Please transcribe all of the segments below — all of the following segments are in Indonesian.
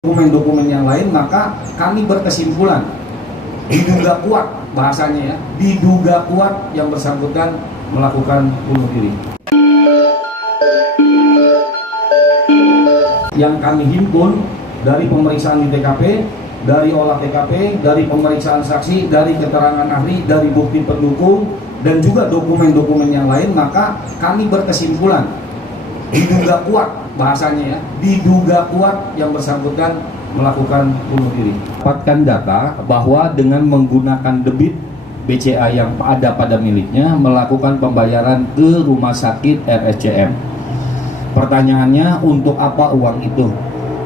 dokumen-dokumen yang lain, maka kami berkesimpulan diduga kuat, bahasanya ya, diduga kuat yang bersangkutan melakukan bunuh diri. Yang kami himpun dari pemeriksaan di TKP, dari olah TKP, dari pemeriksaan saksi, dari keterangan ahli, dari bukti pendukung, dan juga dokumen-dokumen yang lain, maka kami berkesimpulan diduga kuat, bahasanya ya, diduga kuat yang bersangkutan melakukan bunuh diri. Dapatkan data bahwa dengan menggunakan debit BCA yang ada pada miliknya melakukan pembayaran ke rumah sakit RSCM. Pertanyaannya, untuk apa uang itu?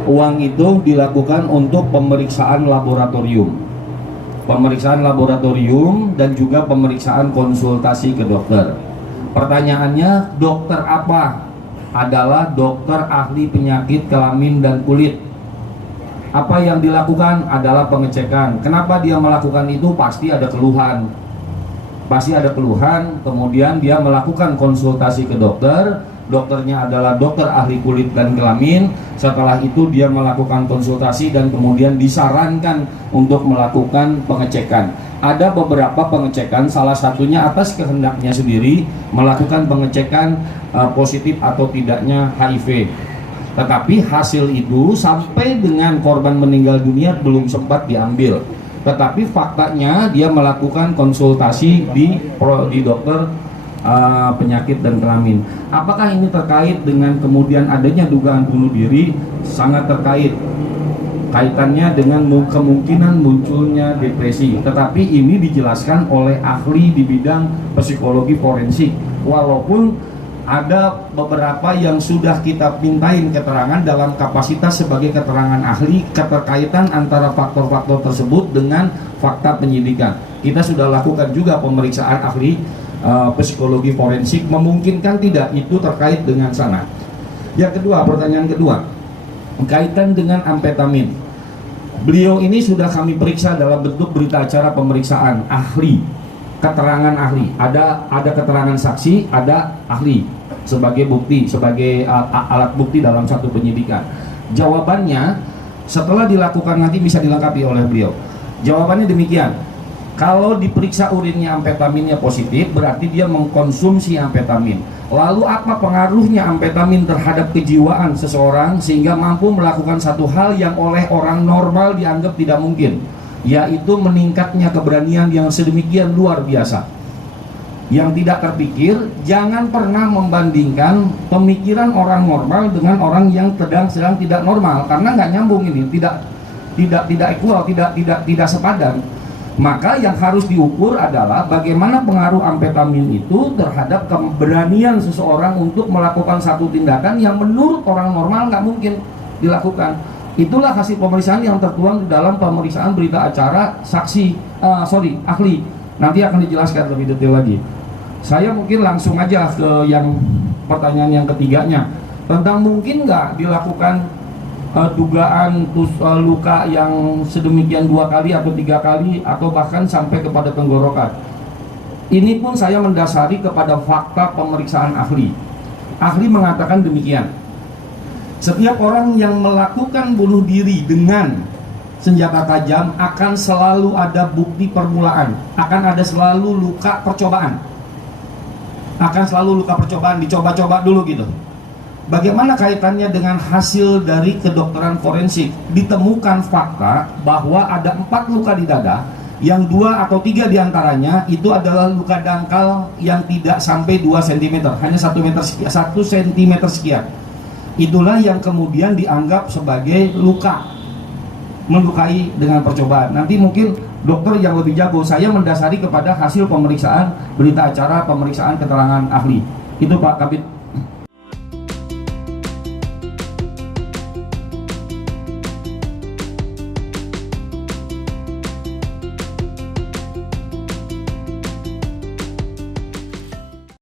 Uang itu dilakukan untuk pemeriksaan laboratorium. Pemeriksaan laboratorium dan juga pemeriksaan konsultasi ke dokter. Pertanyaannya, dokter apa? Adalah dokter ahli penyakit kelamin dan kulit. Apa yang dilakukan adalah pengecekan. Kenapa dia melakukan itu? Pasti ada keluhan. Pasti ada keluhan, kemudian dia melakukan konsultasi ke dokter. Dokternya adalah dokter ahli kulit dan kelamin. Setelah itu dia melakukan konsultasi dan kemudian disarankan untuk melakukan pengecekan. Ada beberapa pengecekan, salah satunya atas kehendaknya sendiri melakukan pengecekan positif atau tidaknya HIV. Tetapi hasil itu sampai dengan korban meninggal dunia belum sempat diambil. Tetapi faktanya dia melakukan konsultasi di dokter penyakit dan kelamin. Apakah ini terkait dengan kemudian adanya dugaan bunuh diri? Sangat terkait. Kaitannya dengan kemungkinan munculnya depresi. Tetapi ini dijelaskan oleh ahli di bidang psikologi forensik. Walaupun ada beberapa yang sudah kita mintain keterangan dalam kapasitas sebagai keterangan ahli, keterkaitan antara faktor-faktor tersebut dengan fakta penyidikan. Kita sudah lakukan juga pemeriksaan ahli psikologi forensik, memungkinkan tidak itu terkait dengan sana. Yang kedua, pertanyaan kedua, kaitan dengan amfetamin. Beliau ini sudah kami periksa dalam bentuk berita acara pemeriksaan ahli, keterangan ahli. Ada keterangan saksi, ada ahli sebagai bukti, sebagai alat bukti dalam satu penyidikan. Jawabannya setelah dilakukan nanti bisa dilengkapi oleh beliau. Jawabannya demikian. Kalau diperiksa urinnya amfetaminnya positif, berarti dia mengkonsumsi amfetamin. Lalu apa pengaruhnya amfetamin terhadap kejiwaan seseorang sehingga mampu melakukan satu hal yang oleh orang normal dianggap tidak mungkin, yaitu meningkatnya keberanian yang sedemikian luar biasa. Yang tidak terpikir, jangan pernah membandingkan pemikiran orang normal dengan orang yang sedang tidak normal, karena nggak nyambung ini, tidak equal, tidak sepadan. Maka yang harus diukur adalah bagaimana pengaruh amfetamin itu terhadap keberanian seseorang untuk melakukan satu tindakan yang menurut orang normal nggak mungkin dilakukan. Itulah hasil pemeriksaan yang tertuang di dalam pemeriksaan berita acara ahli. Nanti akan dijelaskan lebih detail lagi. Saya mungkin langsung aja ke yang pertanyaan yang ketiganya, tentang mungkin nggak dilakukan dugaan luka yang sedemikian 2 kali atau 3 kali atau bahkan sampai kepada tenggorokan. Ini pun saya mendasari kepada fakta pemeriksaan ahli. Ahli mengatakan demikian. Setiap orang yang melakukan bunuh diri dengan senjata tajam akan selalu ada bukti permulaan, akan ada selalu luka percobaan. Akan selalu luka percobaan, dicoba-coba dulu gitu. Bagaimana kaitannya dengan hasil dari kedokteran forensik? Ditemukan fakta bahwa ada 4 luka di dada, yang 2 atau 3 diantaranya itu adalah luka dangkal yang tidak sampai 2 cm, hanya 1 cm sekian. Itulah yang kemudian dianggap sebagai luka, melukai dengan percobaan. Nanti mungkin dokter yang lebih jago, saya mendasari kepada hasil pemeriksaan berita acara pemeriksaan keterangan ahli. Itu Pak Kabid